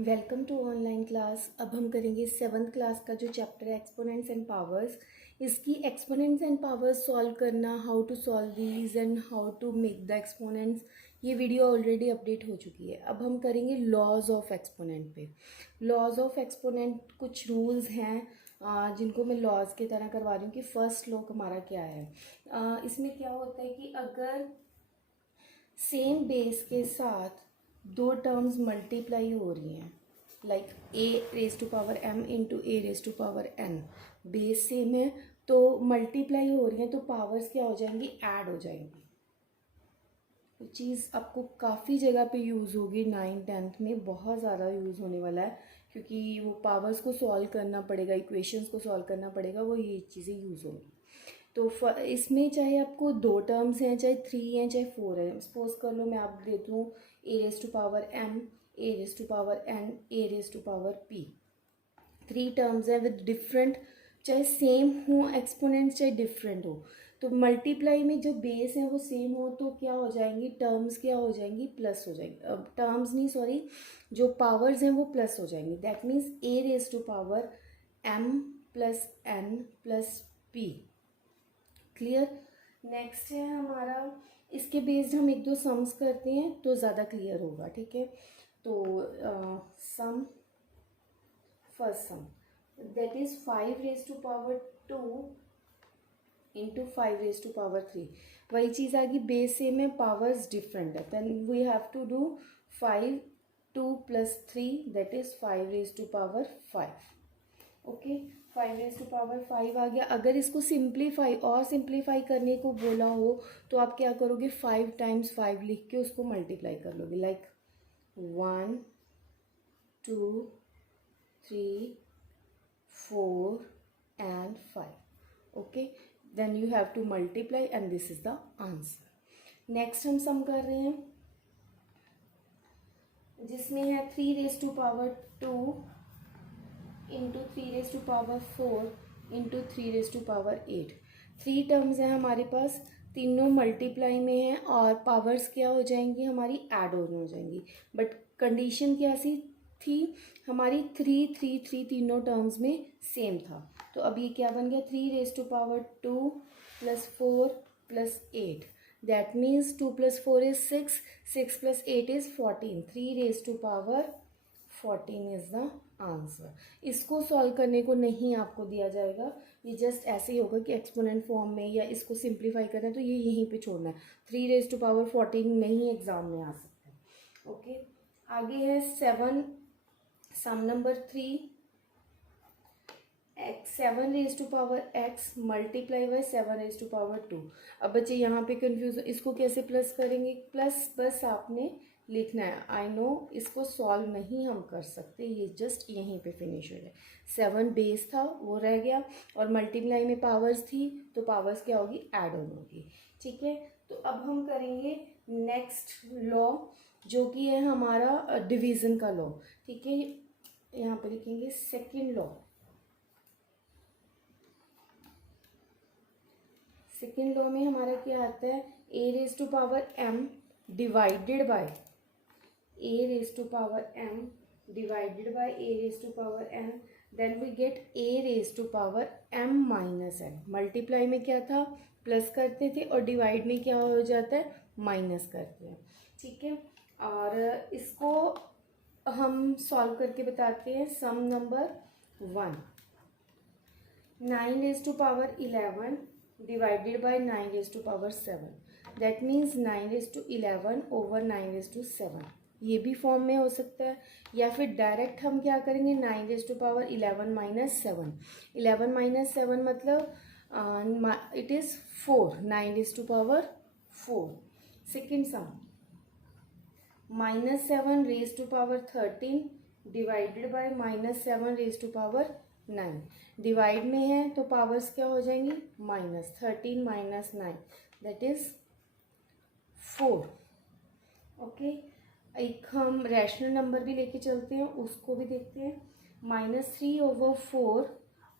Welcome to online class. अब हम करेंगे 7th क्लास का जो चैप्टर है एक्सपोनेंट्स एंड पावर्स। इसकी एक्सपोनेंट्स एंड पावर्स सॉल्व करना, how to solve these and how to make the exponents, ये वीडियो ऑलरेडी अपडेट हो चुकी है। अब हम करेंगे लॉज ऑफ एक्सपोनेंट पे। लॉज ऑफ एक्सपोनेंट कुछ रूल्स हैं जिनको मैं लॉज की तरह करवा रही हूँ कि फर्स्ट लॉ हमारा क्या है। इसमें क्या होता है कि अगर सेम बेस के साथ दो टर्म्स मल्टीप्लाई हो रही हैं, like a raise to power m into a raise to power n, base same है तो मल्टीप्लाई हो रही हैं तो पावर्स क्या हो जाएंगी, ऐड हो जाएंगी। वो चीज़ आपको काफ़ी जगह पे यूज़ होगी, 9th-10th में बहुत ज़्यादा यूज़ होने वाला है क्योंकि वो पावर्स को सॉल्व करना पड़ेगा, इक्वेशंस को सॉल्व करना पड़ेगा, वो ये चीज़ें यूज़ होंगी। तो इसमें चाहे आपको दो टर्म्स हैं, चाहे 3 हैं, चाहे 4 हैं। सपोज कर लो मैं आप देती हूँ a raise to power m, a raise to power n, a raise to power p. 3 terms हैं विद डिफरेंट, चाहे सेम हो एक्सपोनेंट्स चाहे डिफरेंट हो, तो मल्टीप्लाई में जो बेस है वो सेम हो तो क्या हो जाएंगी, टर्म्स क्या हो जाएंगी, प्लस हो जाएंगी। टर्म्स नहीं सॉरी, जो पावर्स हैं वो प्लस हो जाएंगी। That means a raise to power m plus n plus p. Clear. Next है हमारा, इसके बेस्ड हम एक दो सम्स करते हैं तो ज़्यादा क्लियर होगा, ठीक है। तो sum, first sum that is 5 raise to power 2 into 5 raise to power 3। वही चीज़ आ गई, बेस सेम है, पावर्स डिफरेंट है, then we have to do 5 2 plus 3 that is 5 raise to power 5। Okay, 5 raise to power 5 आ गया। अगर इसको सिंप्लीफाई और सिंप्लीफाई करने को बोला हो तो आप क्या करोगे, 5 टाइम्स 5 लिख के उसको मल्टीप्लाई कर लोगे, like 1 2 3 4 and 5. Okay, then you have to multiply and this is the answer. Next हम सम कर रहे हैं जिसमें है 3 raise to power 2 into 3 raise to power 4 into 3 raise to power 8। 3 terms हैं हमारे पास, तीनों मल्टीप्लाई में हैं और पावर्स क्या हो जाएंगी, हमारी ऐड ऑन हो जाएंगी। बट कंडीशन क्या सी थी हमारी, 3 3 3 तीनों टर्म्स में सेम था। तो अब ये क्या बन गया, 3 raise to power 2 plus 4 plus 8। That means 2 plus 4 is 6, 6 plus 8 is 14। 3 raise to power 14 is the answer. इसको सॉल्व करने को नहीं आपको दिया जाएगा, ये जस्ट ऐसे ही होगा कि एक्सपोनेंट फॉर्म में, या इसको सिंप्लीफाई करना है तो ये यहीं पे छोड़ना है। 3 रेज टू पावर 14 नहीं एग्जाम में आ सकता है। ओके, आगे है 7, sum number 3, x 7 raise to power x multiply by 7 raise to power 2। अब बच्चे यहाँ पे कंफ्यूज, इसको कैसे प्लस करेंगे, प्लस बस आपने लिखना है। आई नो इसको सॉल्व नहीं हम कर सकते, ये जस्ट यहीं पे फिनिश हो जाए। 7 बेस था वो रह गया और मल्टीप्लाई में पावर्स थी तो पावर्स क्या होगी, ऐड ऑन होगी, ठीक है। तो अब हम करेंगे नेक्स्ट लॉ जो कि है हमारा डिवीज़न का लॉ, ठीक है। यहाँ पे लिखेंगे सेकेंड लॉ। सेकेंड लॉ में हमारा क्या आता है, a raise to power m divided by a raised to power m divided by a raised to power n, then we get a raised to power m minus n। Multiply में क्या था, plus करते थे और divide में क्या हो जाता है, माइनस करते हैं, ठीक है। और इसको हम सॉल्व करके बताते हैं। Sum number 1, 9 raise to power 11 divided by 9 raise to power 7। That means 9 raise to 11 over 9 raise to 7, ये भी फॉर्म में हो सकता है। या फिर डायरेक्ट हम क्या करेंगे, 9 raise to power 11 minus 7। 11 minus 7 मतलब it is 4, 9 raise to power 4। Second sum, minus 7 raise to power 13 divided by minus 7 raise to power 9। Divide में है तो पावर्स क्या हो जाएंगी, minus 13 minus 9 that is 4। Okay, एक हम रैशनल नंबर भी लेके चलते हैं, उसको भी देखते हैं। -3 over 4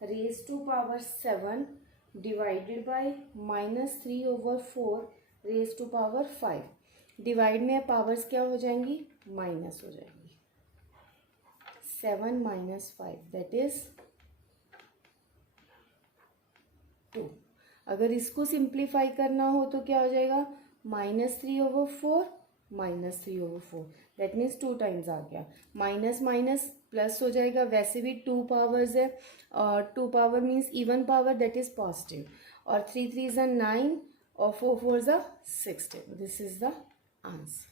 raise to power 7 divided by -3 over 4 raise to power 5। Divide में पावर्स क्या हो जाएंगी, माइनस हो जाएंगी। 7 माइनस 5 दैट इज 2। अगर इसको सिंप्लीफाई करना हो तो क्या हो जाएगा, -3/4 -3/4 दैट मीन्स 2 टाइम्स आ गया। माइनस माइनस प्लस हो जाएगा, वैसे भी 2 पावर्स है और 2 power means even power that is positive, और 3 3 ज़ा 9 और 4 4 ज़ा 16। This is the answer.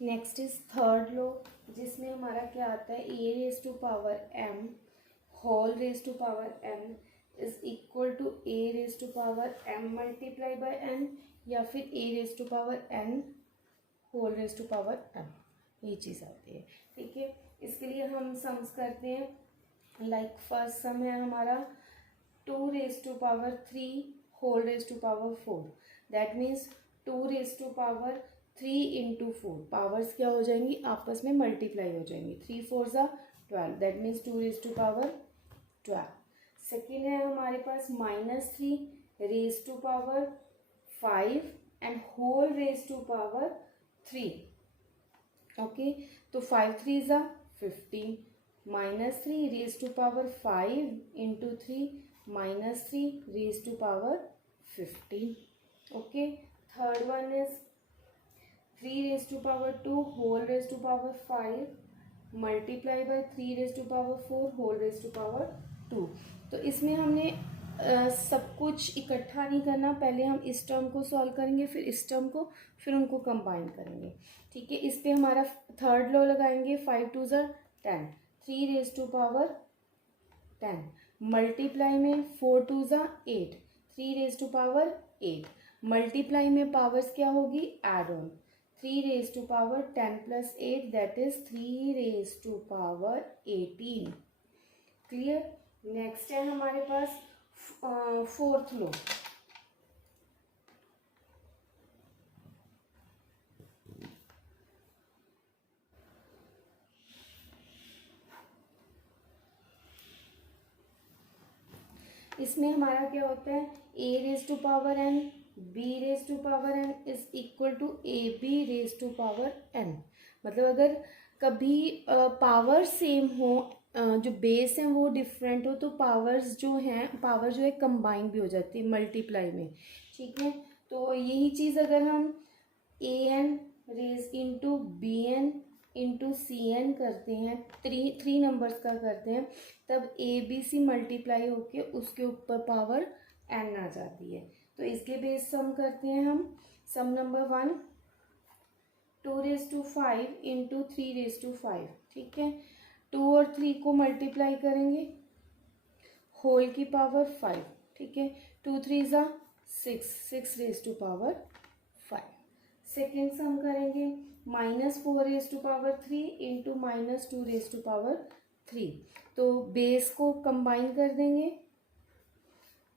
Next is third law, जिसमें हमारा क्या आता है, a⁻m whole raise to power m is equal to a⁻m multiply by n, या फिर a⁻n whole raise to power m, ये चीज़ आती है। ठीक है, इसके लिए हम सम्स करते हैं। लाइक फर्स्ट सम है हमारा 2⁻³ whole raise to power 4, that means 2⁻³ into 4, powers क्या हो जाएंगी, आपस में मल्टीप्लाई हो जाएंगी। 3 4 ज़ा 12 दैट मीन्स 2⁻12। सेकेंड है हमारे पास -3⁻5 and whole raise to power 3। Okay, तो 5 3 ज़ा 15, -3⁻5 into 3 -3⁻15। Okay, third one is 3⁻2 whole raise to power 5 multiply by 3⁻4 whole raise to power 2। तो इसमें हमने सब कुछ इकट्ठा नहीं करना, पहले हम इस टर्म को सॉल्व करेंगे, फिर इस टर्म को, फिर उनको कंबाइन करेंगे। ठीक है, इस पे हमारा थर्ड लॉ लगाएंगे। 5 2 ज़ा 10, 3⁻10 मल्टीप्लाई में 4 2 ज़ा 8, 3⁻8 मल्टीप्लाई में पावर्स क्या होगी, add on 3⁻10 + 8 that is 3⁻18। Clear. Next है हमारे पास फोर्थ लॉ। इसमें हमारा क्या होता है, a⁻n b⁻n is equal to ab⁻n। मतलब अगर कभी पावर सेम हो, जो बेस है वो डिफरेंट हो, तो पावर्स जो हैं, पावर जो है कंबाइन भी हो जाती है मल्टीप्लाई में। ठीक है, तो यही चीज़ अगर हम an raise into bn into cn करते हैं, थ्री नंबर्स का करते हैं, तब abc मल्टीप्लाई होके उसके ऊपर पावर n आ जाती है। तो इसके बेस सम करते हैं हम। सम नंबर 1 2⁵ इंटू 3⁵। ठीक है, 2 और 3 को मल्टीप्लाई करेंगे, होल की पावर 5। ठीक है, 2 3 ज़ा 6, 6⁵5। सेकेंड सम करेंगे, -4⁵3 इंटू -2⁵3। तो बेस को कंबाइन कर देंगे,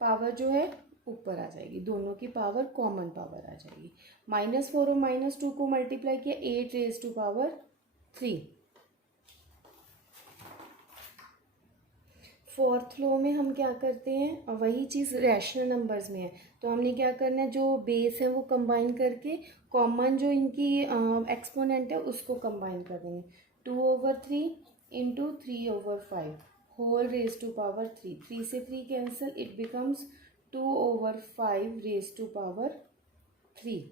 पावर जो है ऊपर आ जाएगी, दोनों की पावर कॉमन पावर आ जाएगी। -4 और -2 को मल्टीप्लाई किया, 8⁵3। फोर्थ लॉ में हम क्या करते हैं, वही चीज़ रैशनल नंबर्स में है, तो हमने क्या करना है, जो बेस है वो कंबाइन करके कॉमन जो इनकी एक्सपोनेंट है उसको कंबाइन कर देंगे। 2/3 into 3/5 whole raise to power 3, 3 से 3 कैंसिल, इट बिकम्स 2/5 3।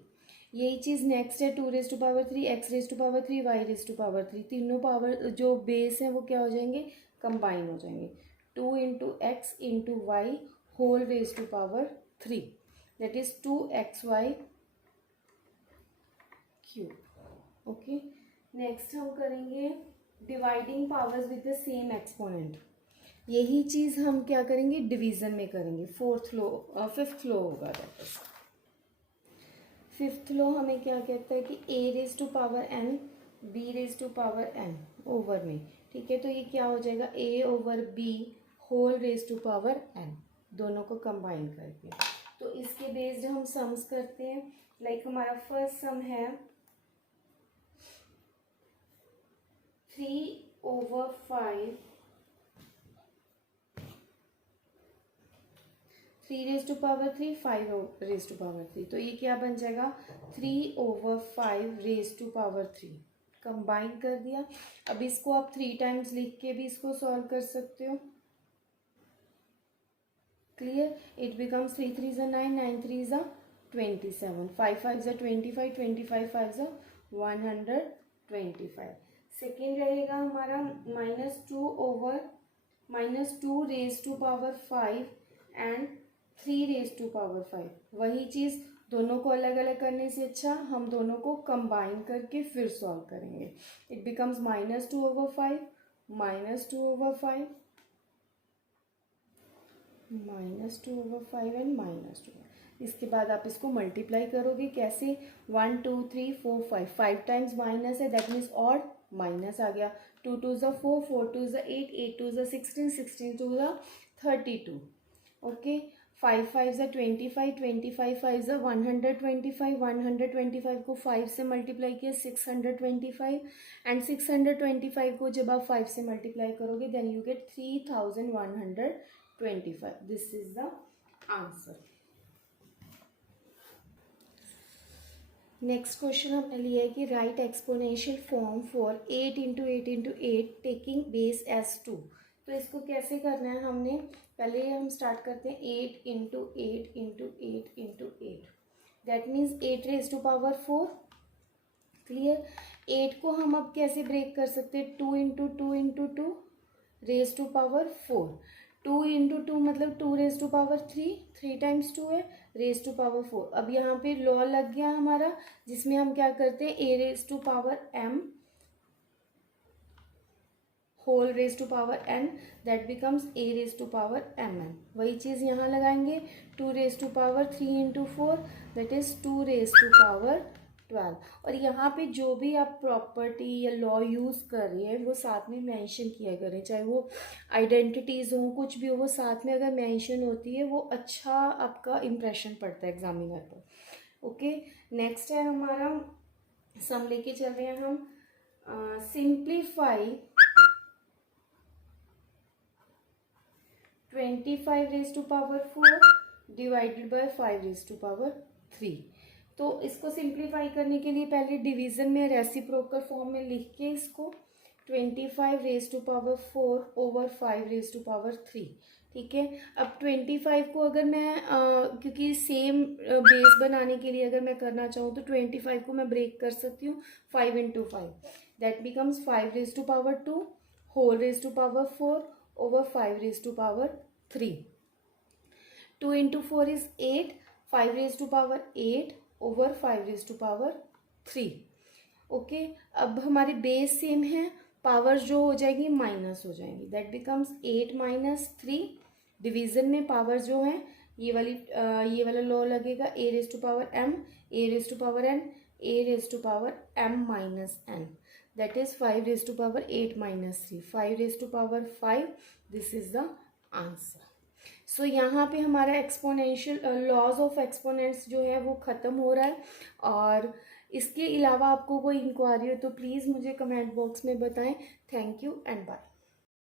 यही चीज़ नेक्स्ट है 2⁻3 x⁻3 y⁻3, तीनों पावर जो बेस हैं वो क्या हो जाएंगे, कंबाइन हो जाएंगे। 2 into x into y whole raise to power 3 that is 2xy cube. Okay, next हम करेंगे dividing powers with the same exponent. यही चीज़ हम क्या करेंगे, डिवीज़न में करेंगे। फिफ्थ लॉ होगा दैट इज। फिफ्थ लॉ हमें क्या कहता है कि a⁻n b⁻n ओवर में। ठीक है, तो ये क्या हो जाएगा, a/b whole raise to power n, दोनों को कंबाइन करके। तो इसके बेस्ड हम सम्स करते हैं। लाइक हमारा फर्स्ट सम है 3/5 3⁻3 5⁻3, तो ये क्या बन जाएगा, 3/5 रेज टू पावर 3 कंबाइन कर दिया। अब इसको आप 3 टाइम्स लिख के भी इसको सॉल्व कर सकते हो। क्लियर? इट बिकम्स 3 3 ज़ा 9, 9 3 ज़ा 27, 5 5 ज़ा 25, 25 5 ज़ा 125। सेकेंड रहेगा हमारा -2 raise to power 5 and 3 raise to power 5। वही चीज़ दोनों को अलग अलग करने से अच्छा हम दोनों को कंबाइन करके फिर सॉल्व करेंगे। It becomes -2/5, -2/5, -2/5 and -2। इसके बाद आप इसको मल्टीप्लाई करोगे कैसे? 1 2 3 4 5, 5 टाइम्स माइनस है, दैट मीन्स ऑड माइनस आ गया। 2 2 ज़ा 4, 4 2 ज़ा 8, 8 2 ज़ा 16, 16 2 ज़ा 32। ओके, 5 5 ज़ा 25, 25 5 ज़ा 125, 125 को 5 से मल्टीप्लाई किया 625, एंड 625 को जब आप 5 से मल्टीप्लाई करोगे then you get 3125। This is the answer. Next question हमने लिया है कि write exponential form for 8 into 8 into 8 taking base as 2। तो इसको कैसे करना है हमने? पहले हम स्टार्ट करते हैं 8 into 8 into 8 into 8, that means 8 raise to power 4। Clear? 8 को हम अब कैसे ब्रेक कर सकते हैं? 2 into 2 into 2 raise to power 4। 2 into 2 मतलब 2 रेज टू पावर 3, 3 टाइम्स 2 है, रेज टू पावर 4। अब यहाँ पे लॉ लग गया हमारा, जिसमें हम क्या करते हैं, a raise to power m whole raise to power n, that becomes a raise to power mn। वही चीज़ यहाँ लगाएंगे, 2 raise to power 3 into 4, that is 2 raise to power 12। और यहाँ पे जो भी आप प्रॉपर्टी या लॉ यूज़ कर रहे हैं वो साथ में मेंशन किया करें, चाहे वो आइडेंटिटीज़ हों, कुछ भी हो, वो साथ में अगर मेंशन होती है वो अच्छा आपका इम्प्रेशन पड़ता है एग्जामिनर पर। ओके, नेक्स्ट है हमारा सम लेके चल रहे हैं हम, simplify 25 raise to power 4 divided by 5 raise to power 3। तो इसको सिंप्लीफाई करने के लिए पहले डिवीज़न में रेसिप्रोकल फॉर्म में लिख के इसको 25 raise to power 4 over 5 raise to power 3। ठीक है, अब 25 को अगर मैं क्योंकि सेम बेस बनाने के लिए अगर मैं करना चाहूँ तो 25 को मैं ब्रेक कर सकती हूँ 5 into 5, that becomes 5 raise to power 2 whole raise to power 4 over 5 raised to power 3. 2 into 4 is 8, 5 raised to power 8 over 5 raised to power 3. Okay, अब हमारे बेस सेम है, पावर्स जो हो जाएगी माइनस हो जाएंगी, दैट बिकम्स 8 माइनस 3। डिवीजन में powers जो हैं ये वाला लॉ लगेगा, a raise to power m, a raise to power n, a raise to power m minus n, that is 5 raised to power 8 minus 3, 5 raised to power 5, this is the answer. So यहाँ पे हमारा exponential laws of exponents जो है वो ख़त्म हो रहा है। और इसके अलावा आपको कोई इंक्वायरी हो तो प्लीज़ मुझे कमेंट बॉक्स में बताएं। Thank you and bye.